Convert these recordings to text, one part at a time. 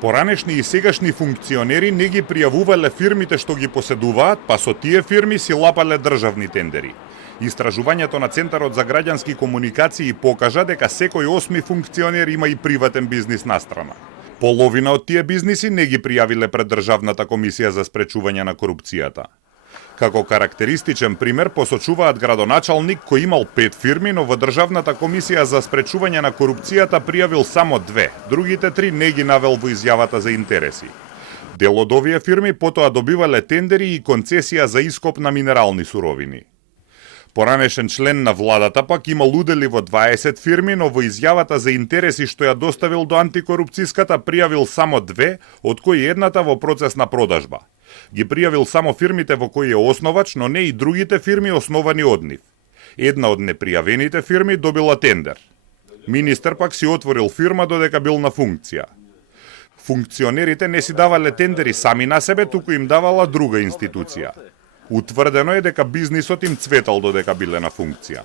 Поранешни и сегашни функционери не ги пријавувале фирмите што ги поседуваат, па со тие фирми си лапале државни тендери. Истражувањето на Центарот за граѓански комуникации покажа дека секој 8ми функционер има и приватен бизнис настрана. Половина од тие бизниси не ги пријавиле пред Државната комисија за спречување на корупцијата. Како карактеристичен пример посочуваат градоначалник кој имал 5 фирми, но во Државната комисија за спречување на корупцијата пријавил само 2, другите 3 не ги навел во изјавата за интереси. Дел од овие фирми потоа добивале тендери и концесија за ископ на минерални суровини. Поранешен член на владата пак имал удели во 20 фирми, но во изјавата за интереси што ја доставил до антикорупцијската пријавил само 2, од кои едната во процес на продажба. Ги пријавил само фирмите во кои е основач, но не и другите фирми основани од нив. Една од непријавените фирми добила тендер. Министер пак си отворил фирма додека бил на функција. Функционерите не си давале тендери сами на себе, туку им давала друга институција. Утврдено е дека бизнисот им цветал додека биле на функција.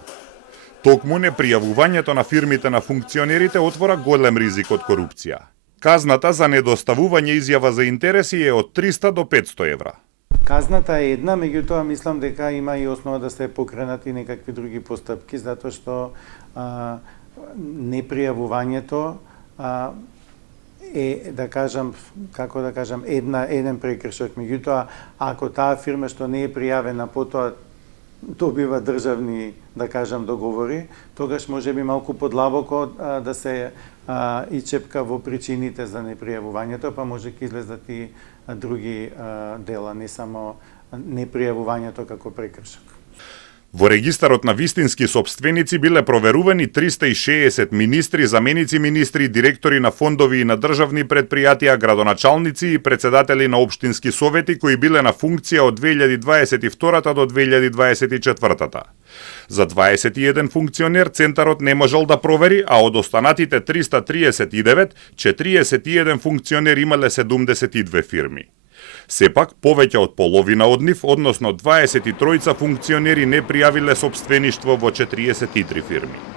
Токму непријавувањето на фирмите на функционерите отвора голем ризик од корупција. Казната за недоставување изјава за интереси е од 300 до 500 евра. Казната е една, меѓутоа мислам дека има и основа да се покренати некакви други постапки, затоа што непријавувањето е, да кажам, како да кажам, еден прекршок. Меѓутоа, ако таа фирма што не е пријавена потоа добива државни, да кажам, договори, тогаш може би малку подлабоко да се и чепка во причините за непријавувањето, па може ќе излезат и други дела, не само непријавувањето како прекршок. Во регистарот на вистински сопственици биле проверувани 360 министри, заменици министри, директори на фондови и на државни предпријатија, градоначалници и председатели на општински совети кои биле на функција од 2022 до 2024. За 21 функционер Центарот не можел да провери, а од останатите 339, 41 функционер имале 72 фирми. Сепак, повеќе од половина од нив, односно 23 функционери не пријавиле сопствеништво во 43 фирми.